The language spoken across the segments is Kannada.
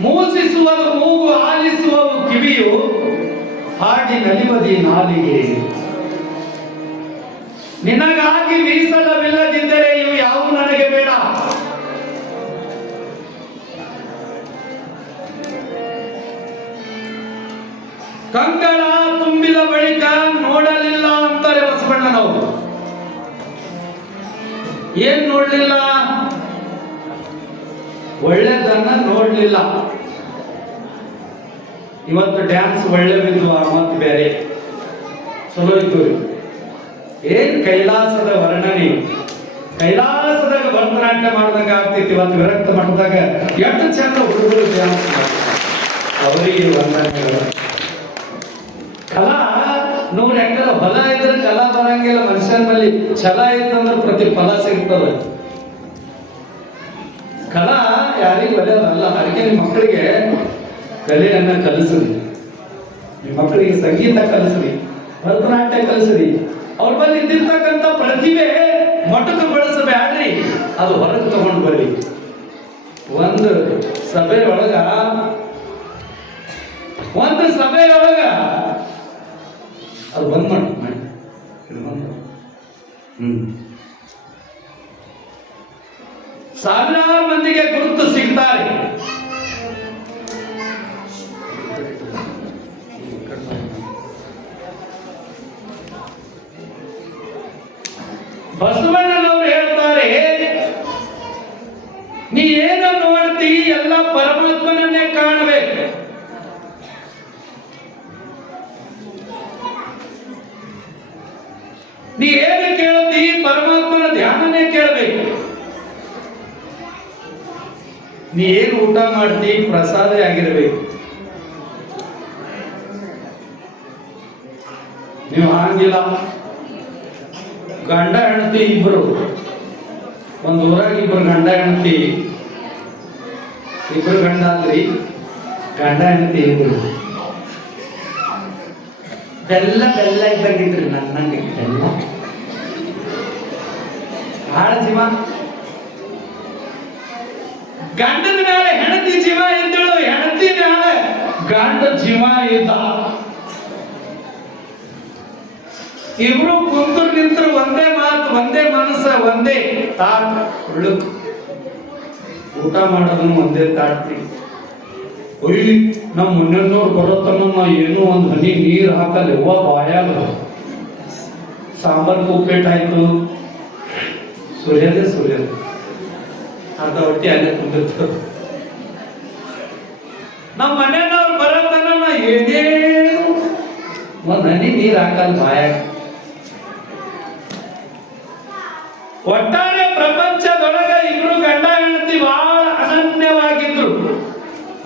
ಮೂಸಿಸುವುದು ಮೂಗು ಆಲಿಸುವವು ಕಿವಿಯು ಹಾಡಿ ನಲಿವದಿ ನಾಲಿಗೆ. ನಿನಗಾಗಿ ಮೀಸಲವಿಲ್ಲದಿದ್ದರೆ ಕಂಕಣ ತುಂಬಿದ ಬಳಿಕ ನೋಡಲಿಲ್ಲ ಅಂತಾರೆ ಬಸವಣ್ಣನವರು. ಏನ್ ನೋಡ್ಲಿಲ್ಲ? ಒಳ್ಳೆದನ್ನ ನೋಡ್ಲಿಲ್ಲ. ಇವತ್ತು ಡ್ಯಾನ್ಸ್ ಒಳ್ಳೆ ಬಿದ್ದು ಆ ಮಾತು ಬೇರೆ. ಚಲೋ ಇತ್ತು ಏನ್ ಕೈಲಾಸದ ವರ್ಣನೆ ಕೈಲಾಸದಾಗ ಭರತನಾಟ್ಯ ಮಾಡ್ದಂಗ ಆಗ್ತಿತ್ತು. ಇವತ್ತು ವಿರಕ್ತ ಮಾಡಿದಾಗ ಎಷ್ಟು ಚಂದ ಹುಡುಗರು ಡ್ಯಾನ್ಸ್ ಅವರಿಗೆ ವಂದನೆಗಳು ಕಲಾ ನೋಡಿ ಹೆಂಗಲ್ಲ ಬಲ ಇದ್ರೆ ಕಲಾ ಬರಂಗಿಲ್ಲ ಮನುಷ್ಯನ ಮೇಲೆ ಛಲ ಇತ್ತಂದ್ರೆ ಪ್ರತಿ ಫಲ ಸಿಗ್ತದೆ. ಕಲಾ ಯಾರಿಗೂ ಒಳ್ಳೆಯದಲ್ಲ ಅದಕ್ಕೆ ನಿಮ್ಮ ಮಕ್ಕಳಿಗೆ ಕಲೆಯನ್ನ ಕಲಿಸ್ರಿ. ನಿಮ್ಮ ಮಕ್ಕಳಿಗೆ ಸಂಗೀತ ಕಲಿಸ್ರಿ, ಭರತನಾಟ್ಯ ಕಲಿಸ್ರಿ. ಅವ್ರ ಬಳಿ ಇದ್ದಿರ್ತಕ್ಕಂಥ ಪ್ರತಿಭೆ ಮೊಟಕು ಬಳಸಬೇಡ್ರಿ. ಅದು ಹೊರಗೆ ತಗೊಂಡು ಬರ್ರಿ. ಒಂದು ಸಭೆ ಒಳಗ ಒಂದು ಸಭೆ ಒಳಗ ಅದು ಬಂದ್ ಮಾಡಿ ಮಾಡಿ. ಹ್ಮ್. ಸಾವಿರಾರು ಮಂದಿಗೆ ಗುರುತು ಸಿಗ್ತಾರೆ. ಊಟ ಮಾಡ್ತಿ ಪ್ರಸಾದ ಆಗಿರ್ಬೇಕು. ನೀವು ಹಾಂಗಿಲ್ಲ. ಗಂಡ ಹೆಂಡತಿ ಇಬ್ರು. ಒಂದು ಊರಾಗ ಇಬ್ರು ಗಂಡ ಹೆಂಡತಿ. ಇಬ್ರು ಗಂಡ ಅಲ್ರಿ ಗಂಡ ಹೆಂಡತಿ ಇಬ್ರು. ಬೆಲ್ಲ ಬೆಲ್ಲ ಇದ್ದಾಗಿದ್ರಿ ನನ್ನ ಬೆಲ್ಲ ಭಾಳ ಜೀವ. ಗಂಡನ ಮೇಲೆ ಹೆಂಡತಿ ಜೀವ ಇದ್ದಳು ಹೆಂಡತಿ ಮೇಲೆ ಗಂಡ ಜೀವ ಇದ್ದ ಇಬ್ರು ಕುಂತು ನಿಂತರು ಒಂದೇ ಮಾತು, ಒಂದೇ ಮನಸ್ಸ, ಒಂದೇ ಉಳುಕ್ ಊಟ ಮಾಡೋದನ್ನು ಒಂದೇ ತಾಳ್ತಿ ಒಯ್ಲಿ ನಮ್ಮ ಮುನ್ನೂರು ಬರೋತನ ನಾ ಏನೋ ಒಂದು ಹನಿ ನೀರು ಹಾಕಲ್ಲ, ಯವ್ವ ಬಾಯಾಗ. ಸಾಂಬಾರ್ ಉಪ್ಪಿಟ್ಟು ಆಯ್ತು ಸುರಿಯದೆ ಸುರಿಯದು ಅರ್ಧ ಹೊಟ್ಟೆ ಅಲ್ಲೇ ನಮ್ಮ ಮನೆಯವ್ರು ಬರೋತನ ನಾ ಏನೇನು ಒಂದ್ ಹನಿ ನೀರು ಹಾಕಲ್ಲ ಬಾಯ ಒಟ್ಟಾರೆ ಪ್ರಪಂಚದೊಳಗ ಇಬ್ರು ಗಂಡ ಹೆಂಡತಿ ಬಹಳ ಅನನ್ಯವಾಗಿದ್ರು.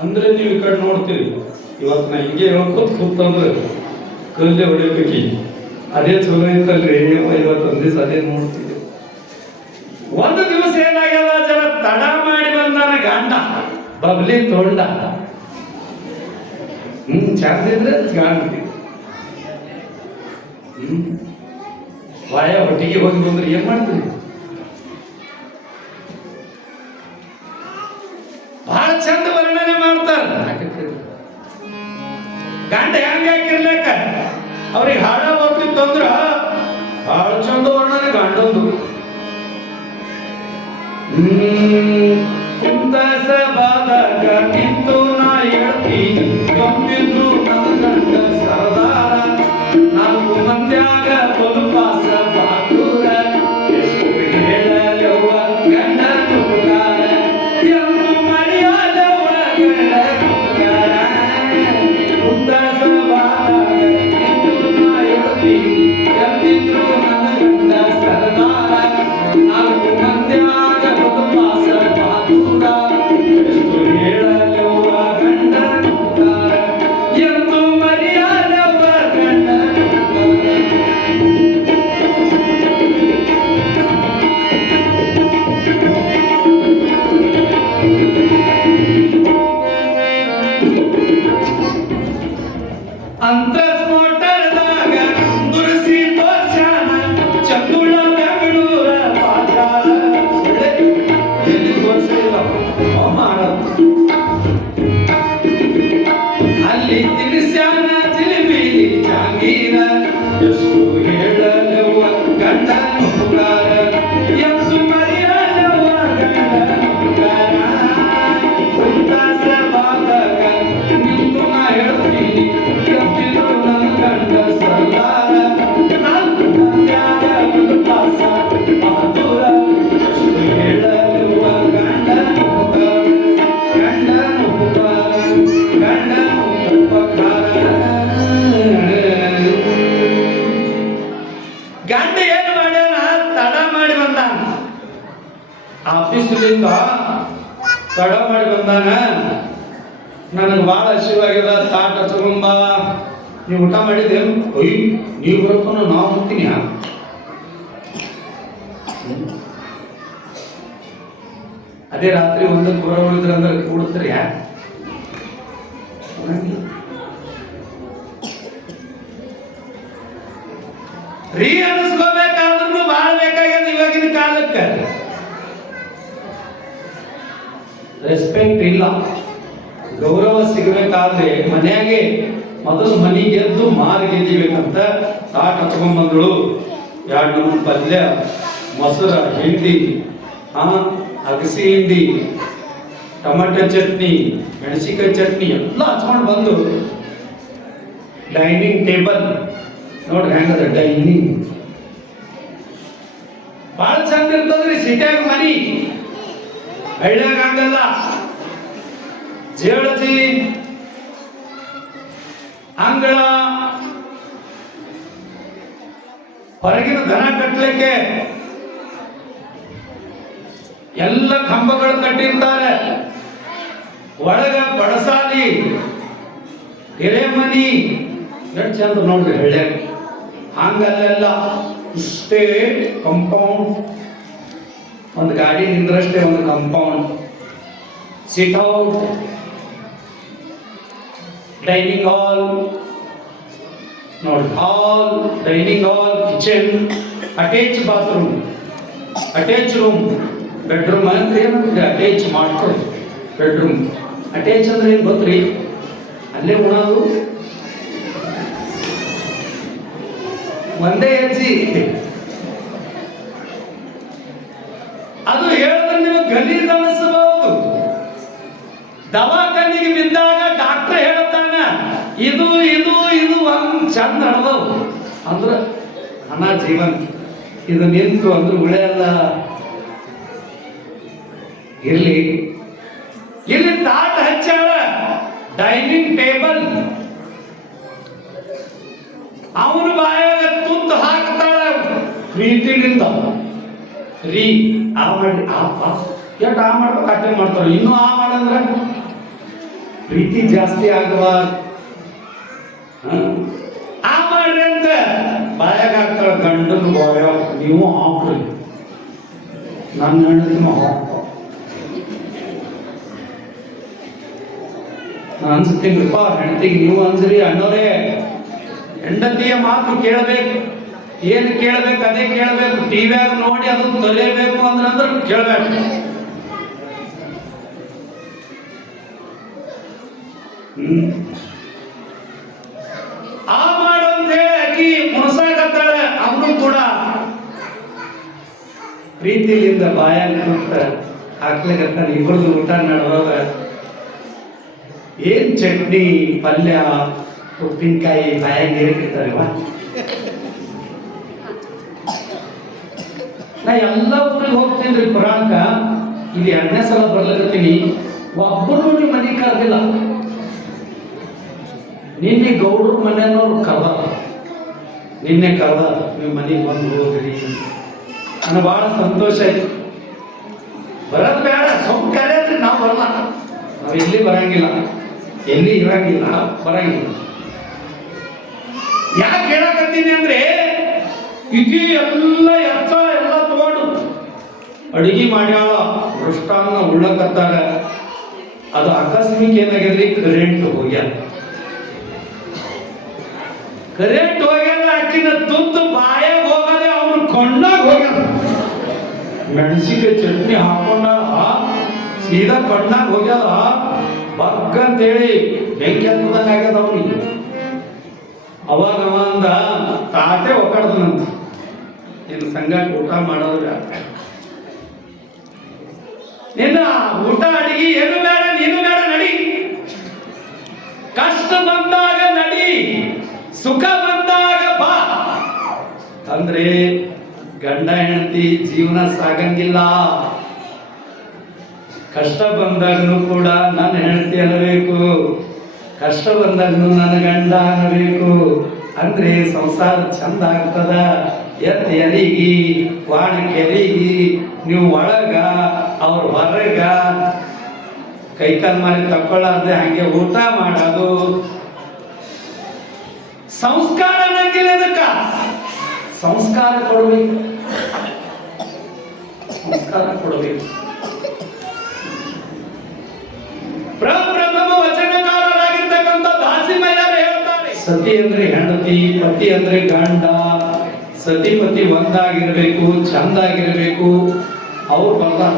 ಅಂದ್ರೆ ನೀವು ಈ ಕಡೆ ನೋಡ್ತೀರಿ ಇವತ್ತು ನಾ ಹಿಂಗೆ ಹೇಳ್ಕೊತ ಕೂತಂದ್ರೆ ಕಲ್ಲೇ ಹೊಡಿಬೇಕಿ. ಅದೇ ಚಲೋ ಇತ್ತಲ್ರಿ ಇವತ್ತು ಒಂದ್ ದಿವಸ ಅದೇ ನೋಡ್ತಿದ್ದೆ ಒಂದು ದಿವಸ ಏನಾಗ್ಯದ ಜನ ತಡ ಮಾಡಿ ಬಂದಾನ ಗಂಡ ಬಬ್ಲಿ ತೊಂಡ ಹ್ಮ್ ಚಂದಿದ್ರೆ ಗಂಡ ಹ್ಮ್. ವಾಯ, ಒಟ್ಟಿಗೆ ಹೋಗಿ ಬಂದ್ರೆ ಏನ್ ಮಾಡ್ತೀರಿ? ಬಹಳ ಚಂದ ವರ್ಣನೆ ಮಾಡ್ತಾರ. ಗಂಡ ಹೆಂಗ ಹಾಕಿರ್ಲೇಕ ಅವ್ರಿಗೆ ಹಾಡ ಹೋಗ್ತಿತ್ತಂದ್ರ ಬಹಳ ಚಂದ ವರ್ಣನೆ ಗಂಡಂದು. ಕುಂದಸ Gracias. अंतरात्मा ಹಸಿವಾಗ್ಯದ ತಾಟ ಹಚ್ಕೊಂಬ ನೀವು ಊಟ ಮಾಡಿದ್ದೇನು ಒಯ್ ನೀವು ಬರ್ತಾನ ನಾವು ಹೋಗ್ತೀನಿ ಅದೇ ರಾತ್ರಿ ಒಂದು ಬರೋ ಉಳಿದ್ರೆ ಅಂದ್ರೆ ಕೂಡುತ್ತೀರಿ ರೀ ಅನಿಸ್ಕೋಬೇಕಾದ್ರೂ ಭಾಳ ಬೇಕಾಗ್ಯದ ಇವಾಗಿನ ಕಾಲಕ್ಕೆ. ರೆಸ್ಪೆಕ್ಟ್ ಇಲ್ಲ. ಗೌರವ ಸಿಗಬೇಕಾದ್ರೆ ಮನೆಯಾಗೆ ಮೊದಲು ಮನಿ ಗೆದ್ದು ಮಾರು ಗೆದ್ದಿಬೇಕಂತ ತಾಟ್ ಹಚ್ಕೊಂಡ್ಬಂದಳು ಎರಡು ನೂರು ಪಲ್ಯ, ಮೊಸರ, ಹಿಂಡಿ, ಆ, ಅಗಸಿ ಹಿಂಡಿ, ಟೊಮೆಟೊ ಚಟ್ನಿ, ಮೆಣಸಿನ್ಕಾಯಿ ಚಟ್ನಿ ಎಲ್ಲ ಹಚ್ಕೊಂಡು ಬಂದು ಡೈನಿಂಗ್ ಟೇಬಲ್. ನೋಡ್ರಿ ಹೆಂಗದ ಡೈನಿಂಗ್. ಭಾಳ ಚಂದ ಇರ್ತದ್ರಿ, ಸಿಟ್ಯಾಗ ಮನಿ. ಹಳ್ಳಿಯಾಗ ಹಂಗಲ್ಲ. ಜೇಳಜಿ ಅಂಗಳ, ಹೊರಗಿನ ದನ ಕಟ್ಟಲಿಕ್ಕೆ ಎಲ್ಲ ಕಂಬಗಳು ಕಟ್ಟಿರ್ತಾರೆ. ಒಳಗ ಬಡಸಾಲಿ, ಹಿರೇಮನಿ ಎಷ್ಟು ಚಂದ ನೋಡ್ರಿ ಹೇಳಿ ಹಂಗಲ್ಲೆಲ್ಲ ಇಷ್ಟೇ ಕಂಪೌಂಡ್ ಒಂದು ಗಾಡಿ ನಿಂದ್ರಷ್ಟೇ ಒಂದು compound sit out dining hall. ನೋಡಿ hall, dining hall, kitchen attach bathroom attach room bedroom ಅಂದ್ರೆ ಏನು ಅಟ್ಯಾಚ್ ಮಾಡ್ಕೊಳ್ಳಿ ಬೆಡ್ರೂಮ್ ಅಟ್ಯಾಚ್ ಅಂದ್ರೆ ಏನು ಗೊತ್ತ್ರಿ? ಅಲ್ಲೇ ಉಣೋದು? ಒಂದೇ ಹೆಜ್ಜಿ ಅಂದ್ರ ಹಣ ಜೀವನ. ಇದು ನಿಂತು ಅಂದ್ರೆ ಉಳಿಯಲ್ಲ ಇರ್ಲಿ. ಇಲ್ಲಿ ತಾಟ ಹಚ್ಚಾಳ. ಡೈನಿಂಗ್ ಟೇಬಲ್ ಅವನು ಬಾಯಾಗ ತುತ್ತು ಹಾಕ್ತಾಳ. ಪ್ರೀತಿಲಿಂದ ರೀ, ಆ ಮಾಡಿ, ಆ ಎಷ್ಟು ಆ ಮಾಡ್ಬೇಕು ಅಟ್ಟೆ ಮಾಡ್ತಾರೆ. ಇನ್ನೂ ಆ ಮಾಡಂದ್ರ ಪ್ರೀತಿ ಜಾಸ್ತಿ ಆಗುವ ಬಾಯಾಗ ಹಾಕ್ತಾಳ ಗಂಡನ ಬಾಯ, ನೀವು ಹಾಕ್ರಿ ನನ್ನ ಹೆಂಡತಿ ಹಾಕ ಅನ್ಸುತ್ತೀನಿಪ್ಪ ಹೆಂಡತಿಗೆ ನೀವು ಅನ್ಸ್ರಿ ಅಣ್ಣವರೇ ಹೆಂಡತಿಯ ಮಾತು ಕೇಳಬೇಕು. ಏನು ಕೇಳಬೇಕು ಅದೇ ಕೇಳಬೇಕು. ಟಿವಿಯಾಗ ನೋಡಿ ಅದು ಅಂದ್ರೆ ಅಂದ್ರೆ ಕೇಳಬೇಕು. ಹ್ಮ್ ಆ ಮಾಡು ಅಂತ ಹೇಳಿ ಆಕಿ ಮುಣಸಾಕತ್ತಾಳ ಅವನು ಕೂಡ ಪ್ರೀತಿಯಿಂದ ಬಾಯಾಗ ಕೂತ ಹಾಕ್ಲಿಕತ್ತಾನ ಇಬ್ಬರದು ಊಟ ನಡೆದದ ಏನ್ ಚಟ್ನಿ, ಪಲ್ಯ, ಉಪ್ಪಿನಕಾಯಿ ಬಾಯಾಗ ನೀರಿಟ್ಟಿರ್ತಾರವ ನಾ ಎಲ್ಲ ಊರಿಗೆ ಹೋಗ್ತೀನಿ ಪುರಾಣಕ ಇಲ್ಲಿ ಎರಡನೇ ಸಲ ಬರ್ಲಕತ್ತೀನಿ. ಒಬ್ಬರು ನಿಮ್ಮ ಮನೆ ಕರೆದಿಲ್ಲ. ನಿನ್ನೆ ಗೌಡ್ರ ಮನೆಯವ್ರು ಕರ್ದ ನಿನ್ನೆ ಕರ್ದ ನಿಮ್ಮ ಮನೆಗೆ ಬಂದು ಹೋಗ್ರಿ ನನಗೆ ಭಾಳ ಸಂತೋಷ ಆಯ್ತು. ಬರೋದು ಬೇಡ ಸ್ವಲ್ಪ ಕಾರ್ಯ ನಾವು ಬರಲ್ಲ. ನಾವು ಎಲ್ಲಿ ಬರಂಗಿಲ್ಲ. ಎಲ್ಲಿ ಇರಂಗಿಲ್ಲ, ಬರಂಗಿಲ್ಲ. ಯಾಕೆ ಹೇಳಕತ್ತೀನಿ ಅಂದ್ರೆ ಇದು ಎಲ್ಲ ಎತ್ತ ಎಲ್ಲ ತಗೊಂಡು ಅಡಿಗೆ ಮಾಡ್ಯಾಳ ದೃಷ್ಟಾನ್ನ ಉಳ್ಳಕತ್ತಾಗ ಅದು ಆಕಸ್ಮಿಕ ಏನಾಗಿರ್ಲಿ ಕರೆಂಟ್ ಹೋಗ್ಯಾರ ಕರೆಂಟ್ ಹೋಗ್ಯಾರ ಆಕಿನ ತುತ್ತು ಬಾಯ ಕೊಂಡಾಗ ಹೋಗ್ಯಾರ ಮೆಣಸಿಗೆ ಚಟ್ನಿ ಹಾಕೊಂಡ ಸೀದಾ ಕಣ್ಣಾಗ ಹೋಗ್ಯಾರ ಬಗ್ ಅಂತೇಳಿ ಬೆಂಕಿ ಹತ್ತದಂಗ ಆಗ್ಯದ ಅವನಿಗೆ. ಅವಾಗ ಅವಂದ ತಾತೆ ಒಕ್ಕಡ್ದನಂತ ನಿನ್ನ ಸಂಘ ಊಟ ಮಾಡೋದ್ರ ಯಾಕೆ ನಿನ್ನ ಊಟ ಅಡಿಗೆ ಏನು ಬೇಡ, ನೀನು ಬೇಡ, ನಡಿ. ಕಷ್ಟ ಬಂದಾಗ ನಡಿ, ಸುಖ ಬಂದಾಗ ಬಾ. ಅಂದ್ರೆ ಗಂಡ ಹೆಂಡತಿ ಜೀವನ ಸಾಗಂಗಿಲ್ಲ. ಕಷ್ಟ ಬಂದಾಗನು ಕೂಡ ನನ್ನ ಹೆಂಡತಿ ಅನ್ನಬೇಕು. ಕಷ್ಟ ಬಂದಾಗನು ನನ್ನ ಗಂಡ ಅನ್ನಬೇಕು. ಅಂದ್ರೆ ಸಂಸಾರ ಚಂದ ಆಗ್ತದ. ಎತ್ತ ಎಲಿಗಿ ವಾಣ ಕೆಲಿಗಿ ನೀವು ಒಳಗ, ಅವ್ರ ಹೊರಗ. ಕೈಕಾಲ್ ಮಾಡಿ ತಕ್ಕೊಳ್ಳಾರ್ದೆ ಹಂಗೆ ಊಟ ಮಾಡೋದು. ಸಂಸ್ಕಾರ ಅನ್ನಂಗಿಲ್ಲ ಸಂಸ್ಕಾರ ಕೊಡಬೇಕು. ಸಂಸ್ಕಾರ ಕೊಡಬೇಕು. ಪ್ರಪ್ರಥಮ ವಚನಕಾರರಾಗಿರ್ತಕ್ಕಂಥ ದಾಸಿಮಯ್ಯರು ಹೇಳ್ತಾರೆ. ಸತಿ ಅಂದ್ರೆ ಹೆಂಡತಿ, ಪತಿ ಅಂದ್ರೆ ಗಂಡ ಸತಿ ಪತಿ ಒಂದಾಗಿರ್ಬೇಕು, ಚಂದಾಗಿರ್ಬೇಕು. ಅವ್ರು ಬರ್ತಾರ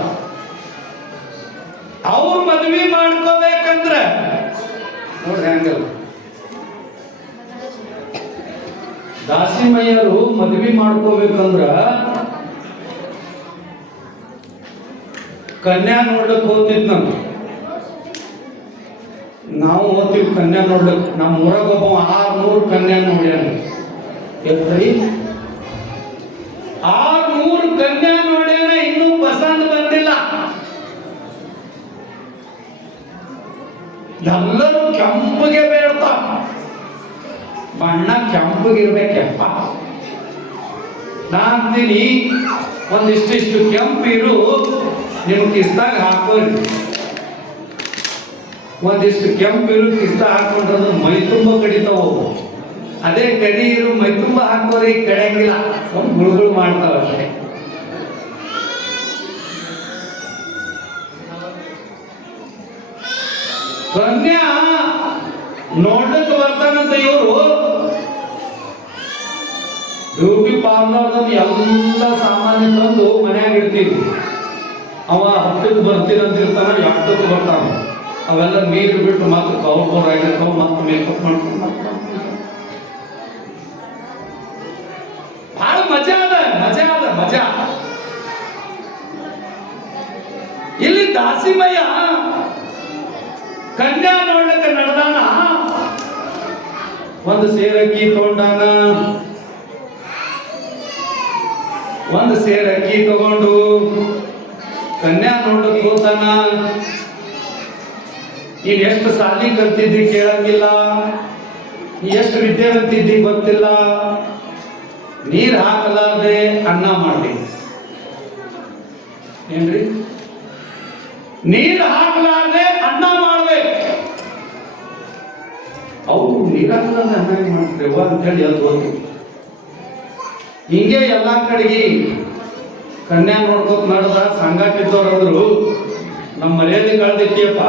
ಅವ್ರು ಮದ್ವಿ ಮಾಡ್ಕೋಬೇಕಂದ್ರ ನೋಡ್ರಿ ಹಂಗಲ್ಲ ದಾಸಿಮಯ್ಯರು ಮದ್ವಿ ಮಾಡ್ಕೋಬೇಕಂದ್ರ ಕನ್ಯಾ ನೋಡ್ಲಕ್ ಹೋಗ್ತಿದ್ ನಾವು ನಾವು ಓದ್ತೀವಿ ಕನ್ಯಾ ನೋಡ್ಲಿಕ್ಕೆ. ನಮ್ಮ ಊರಾಗ ಒಬ್ಬ ಆರ್ನೂರು ಕನ್ಯಾ ನೋಡ್ಯಾನ. ಎಲ್ರಿ? ಆರ್ನೂರು ಕನ್ಯಾ ನೋಡ್ಯಾನ, ಇನ್ನೂ ಪಸಂದ್ ಬಂದಿಲ್ಲ. ಎಲ್ಲರೂ ಕೆಂಪಗೆ ಬೇಡ್ತಾರ. ಬಣ್ಣ ಕೆಂಪಗಿರ್ಬೇಕೆಪ್ಪ. ನಾ ಅಂತೀನಿ ಒಂದಿಷ್ಟಿಷ್ಟು ಇರು ನಿಮ್ ಕಿಸ್ದಾಗ ಹಾಕೋರಿ ಒಂದಿಷ್ಟು ಇರು, ಕಿಸ್ತ ಹಾಕೊಂಡ್ರೆ ಮೈ ತುಂಬ ಕಡಿತಾವು. ಅದೇ ಕಡಿ ಇರು, ಮೈ ತುಂಬ ಹಾಕೋರಿ ಕಡೆಯಂಗಿಲ್ಲ ಒಂದು ಗುಳುಗುಳು ಮಾಡ್ತಾವಷ್ಟೇ ಕನ್ಯಾ ನೋಡಕ್ಕೆ ಬರ್ತಾನಂತ ಇವರು. ಬ್ಯೂಟಿ ಪಾರ್ಲರ್ದಲ್ಲಿ ಎಲ್ಲ ಸಾಮಾನ್ಯ ತಂದು ಮನ್ಯಾಗ ಇಡ್ತೀನಿ ಅವ ಹತ್ತಕ್ಕೆ ಬರ್ತೀನಂತ ಇರ್ತಾನ, ಎಂಟಕ್ಕೆ ಬರ್ತಾನ. ಅವೆಲ್ಲ ನೀರು ಬಿಟ್ಟು ಮತ್ತೆ ಪೌಡರ್ ಆಗಿರ್ತಾವ ಮತ್ತೆ ಮೇಕಪ್ ಮಾಡ್ಕೊಂಡು ಬಹಳ ಮಜಾ ಅದ ಮಜಾ ಅದ, ಮಜಾ. ಇಲ್ಲಿ ದಾಸಿಮಯ್ಯ ಕನ್ಯಾ ನೋಡ್ಲಿಕ್ಕೆ ನಡೆದಾನ. ಒಂದು ಸೇರಕ್ಕಿ ತೊಗೊಂಡಾನ ಒಂದು ಸೇರ್ ಅಕ್ಕಿ ತಗೊಂಡು, ಕನ್ಯಾ ನೋಡಕ್ ಹೋತಾನ ನೀನ್ ಎಷ್ಟು ಸಾಲಿ ಕಲ್ತಿದ್ದಿ ಕೇಳಂಗಿಲ್ಲ. ಎಷ್ಟು ಎಷ್ಟು ವಿದ್ಯಾವಂತಿದ್ದಿ ಗೊತ್ತಿಲ್ಲ. ನೀರ್ ಹಾಕಲಾರ್ದೆ ಅನ್ನ ಮಾಡಿ ಏನ್ರಿ? ನೀರ್ ಹಾಕಲಾರ್ದೆ ಅನ್ನ ಮಾಡ್ಬೇಕು ಅವ್ರು ನೀರ್ ಹಾಕಲಾರ್ದೆ ಅನ್ನ ಮಾಡ್ತೇವ ಅಂತ ಹೇಳಿ ಅದು ಹಿಂಗೆ ಎಲ್ಲಾ ಕಡೆಗೆ ಕನ್ಯಾ ನೋಡ್ಕೋತ ನಡೆದ ಸಂಘಟಿದ್ದವ್ರಾದ್ರು ನಮ್ಮ ಮರ್ಯಾದೆ ಕಳ್ದಕ್ಕಿಯಪ್ಪ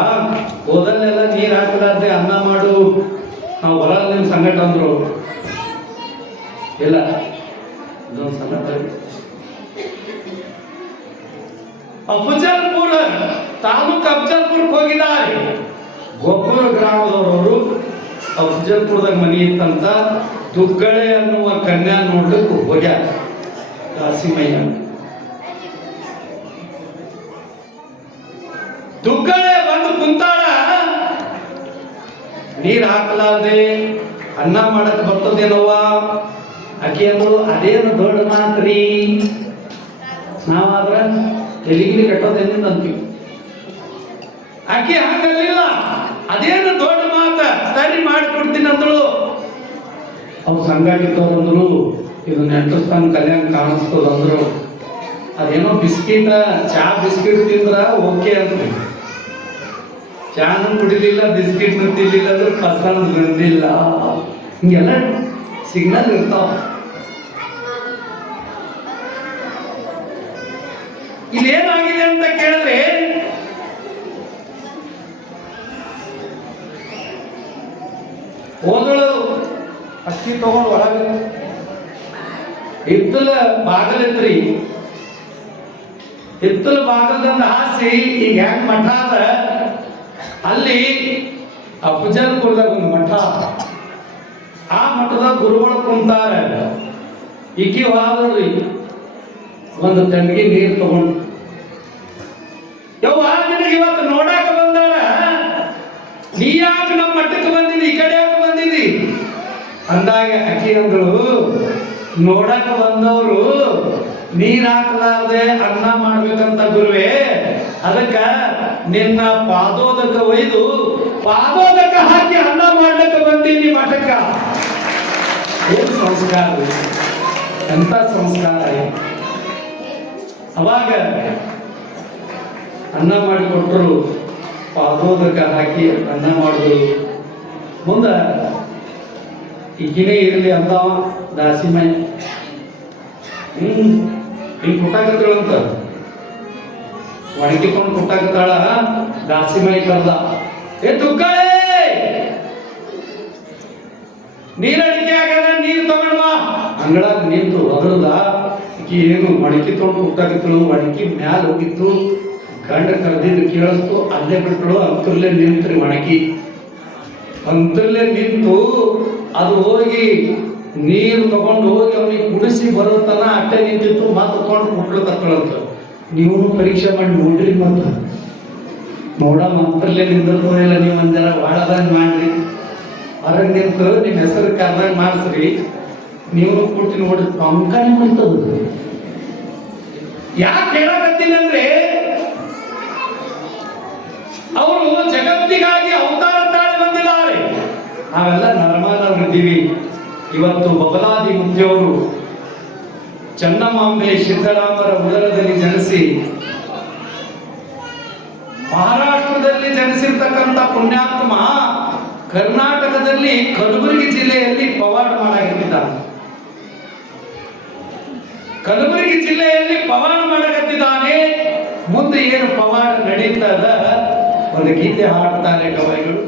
ಹೋದಲ್ಲೆಲ್ಲ ನೀರ್ ಹಾಕಲಾರ್ದೆ ಅನ್ನ ಮಾಡು, ನಾವು ಹೊಲ ನಿಮ್ ಸಂಘಟ ಅಂದ್ರು. ಇಲ್ಲ, ಇದೊಂದು ಸಂಘಟ ಅಫಜಲ್ಪುರ ತಾಲೂಕ್ ಅಫಜಲ್ಪುರಕ್ಕೆ ಹೋಗಿದ್ದಾರೆ. ಗೊಬ್ಬರ ಗ್ರಾಮದವರು ಅಫಜಲ್ಪುರದಾಗ ಮನೆ ಇತ್ತಂತ ದುಗ್ಗಳೆ ಅನ್ನುವ ಕನ್ಯಾ ನೋಡ್ಲಿಕ್ಕೆ ಹೋಗ ದಾಸಿಮಯ್ಯ. ದುಗ್ಗಳೆ ಬಂದು ಕುಂತಾಳ. ನೀರ್ ಹಾಕಲಾರ್ದೆ ಅನ್ನ ಮಾಡಕ್ ಬರ್ತದೇನವ್ವ? ಆಕೆ ಅಂದ್ರು ಅದೇನು ದೊಡ್ಡ ಮಾತ್ರಿ? ನಾವಾದ್ರ ತೆಲಿಗಿಲಿ ಕಟ್ಟೋದೇನಿಲ್ಲ ಅಂತೀವಿ. ಆಕೆ ಹಂಗಲ್ಲಿಲ್ಲ. ಅದೇನು ದೊಡ್ಡ ಮಾತ? ಸರಿ ಮಾಡಿಕೊಡ್ತೀನಿ ಅಂದಳು. ಅವು ಸಂಘಟಿತವ್ರಂದ್ರು ಇದು ನೆಂಟಸ್ಥಾನ ಕಲ್ಯಾಣ ಕಾಣಿಸ್ತದ ಅಂದ್ರು ಅದೇನೋ ಬಿಸ್ಕಿಟ್ ಚಾ ಬಿಸ್ಕಿಟ್ ತಿಂದ್ರ ಓಕೆ ಅಂತ ಚಾನು ಕುಡಿಲಿಲ್ಲ, ಬಿಸ್ಕಿಟ್ ತಿನ್ಲಿಲ್ಲ ಅಂದ್ರೆ ಪಸಂದ್ ಬಂದಿಲ್ಲ. ಹಿಂಗೆಲ್ಲ ಸಿಗ್ನಲ್ ಇರ್ತಾವ. ಇಲ್ಲೇನಾಗಿದೆ ಅಂತ ಕೇಳಿದ್ರೆ, ಹೋದಳು ಅಕ್ಕಿ ತಗೊಂಡು ಒಳಗೆ ಹಿತ್ತಲ ಬಾಗಲಿತ್ರಿ. ಹಿತ್ತಲ ಬಾಗಲದಿಂದ ಹಾಸಿ ಈಗ ಹೆಂಗ್ ಮಠ ಅದ? ಅಲ್ಲಿ ಅಫಜಲ್ಪುರದಾಗ ಒಂದು ಮಠ. ಆ ಮಠದ ಗುರುಗಳು ಕುಂತಾರ. ಇಕ್ಕಿ ಹೋದ್ರಿ. ಒಂದು ತಂಗಿ ನೀರು ತಗೊಂಡು ಅಂದಾಗ ಅಕ್ಕಿ ಅಂದ್ರು ನೋಡಕ ಬಂದವರು ನೀರ್ ಹಾಕಲಾರ್ದೆ ಅನ್ನ ಮಾಡ್ಬೇಕಂತ ಗುರುವೆ, ಅದಕ್ಕ ನಿನ್ನ ಪಾದೋದಕ ಒಯ್ದು ಪಾದೋದಕ ಹಾಕಿ ಅನ್ನ ಮಾಡ್ಲಿಕ್ಕೆ ಬಂದೀನಿ ಮಠಕ್ಕ ಏನ್ ಸಂಸ್ಕಾರ? ಎಂತ ಸಂಸ್ಕಾರ? ಅವಾಗ ಅನ್ನ ಮಾಡಿಕೊಟ್ರು, ಪಾದೋದಕ ಹಾಕಿ ಅನ್ನ ಮಾಡಿದ್ರು ಮುಂದ ಈಗಿನೇ ಇರಲಿ ಅಂದ ದಾಸಿಮೈ ಹ್ಮ್, ಹಿಂಗ್ ಕುಟ್ಟಾಕತ್ತೇಳಂತ ಒಣಗಿಕೊಂಡು ಕುಟ್ಟಾಕತ್ತಾಳ ದಾಸಿಮೈ ಕರ್ದ ಏ ತುಕ್ಕಳೆ! ನೀರ್ ಅಡಿಕೆ ಆಗಲ್ಲ ನೀರ್ ತಗೊಂಡ್ ಬಾ. ಅಂಗಳಾಗ ನಿಂತು ಅದ್ರದ ಈಕಿ ಏನು ಮಡಕಿ ತೊಗೊಂಡು ಕುಟ್ಟಾಕತ್ತಳು ಮಡಕಿ ಮ್ಯಾಲ ಹೋಗಿತ್ತು. ಗಂಡ ಕರೆದಿದ್ದು ಕೇಳಿಸ್ತು, ಅಲ್ಲೇ ಬಿಟ್ಟಳು ಅಂತರ್ಲೆ ನಿಂತ್ರಿ ಮಡಕಿ ಅಂತರ್ಲೆ ನಿಂತು ಅದು ಹೋಗಿ ನೀರು ತಗೊಂಡು ಹೋಗಿ ಅವನಿಗೆ ಕುಡಿಸಿ ಬರೋ ತನ ಅಟ್ಟೆ ನಿಂತಿತ್ತು ಮತ್ತೆ ತಗೊಂಡು ಕುಟ್ಲು ತಕ್ಕೊಳಂತ ನೀವು ಪರೀಕ್ಷೆ ಮಾಡಿ ನೋಡ್ರಿ ಮತ್ತೆ ನೋಡ ಮಂತ್ರಲ್ಲೇ ನಿಂದಿಲ್ಲ ನೀವು ಒಂದರ ವಾಡದಂಗ್ ಮಾಡ್ರಿ. ಹೊರಗೆ ನಿಂತು ನಿಮ್ಮ ಹೆಸರು ಕರ್ದಂಗೆ ಮಾಡಿಸ್ರಿ. ನೀವು ಕೊಟ್ಟು ನೋಡಿ ಪಂಕನೇ ಮಾಡ್ತದ ಯಾಕೆ ಹೇಳಕತ್ತೀನಿ ಅಂದ್ರೆ, ಅವರು ಜಗತ್ತಿಗಾಗಿ ಅವತಾರ ತಾಳಿ ಬಂದಿದ್ದಾರೆ. ನಾವೆಲ್ಲ ನರ್ಮದವರಿದ್ದೀವಿ ಇವತ್ತು ಬಬಲಾದಿ ಮುದ್ದೆಯವರು ಚನ್ನಮಾಂಬೆ ಸಿದ್ದರಾಮರ ಉದರದಲ್ಲಿ ಜನಿಸಿ ಮಹಾರಾಷ್ಟ್ರದಲ್ಲಿ ಜನಿಸಿರ್ತಕ್ಕಂಥ ಪುಣ್ಯಾತ್ಮ ಕರ್ನಾಟಕದಲ್ಲಿ ಕಲಬುರಗಿ ಜಿಲ್ಲೆಯಲ್ಲಿ ಪವಾಡ ಮಾಡಾಕತ್ತಿದ್ದಾನೆ. ಕಲಬುರಗಿ ಜಿಲ್ಲೆಯಲ್ಲಿ ಪವಾಡ ಮಾಡಕತ್ತಿದ್ದಾನೆ. ಮುಂದೆ ಏನು ಪವಾಡ ನಡೀತದ ಒಂದು ಗೀತೆ ಹಾಡ್ತಾರೆ ಕವೈಗಳು.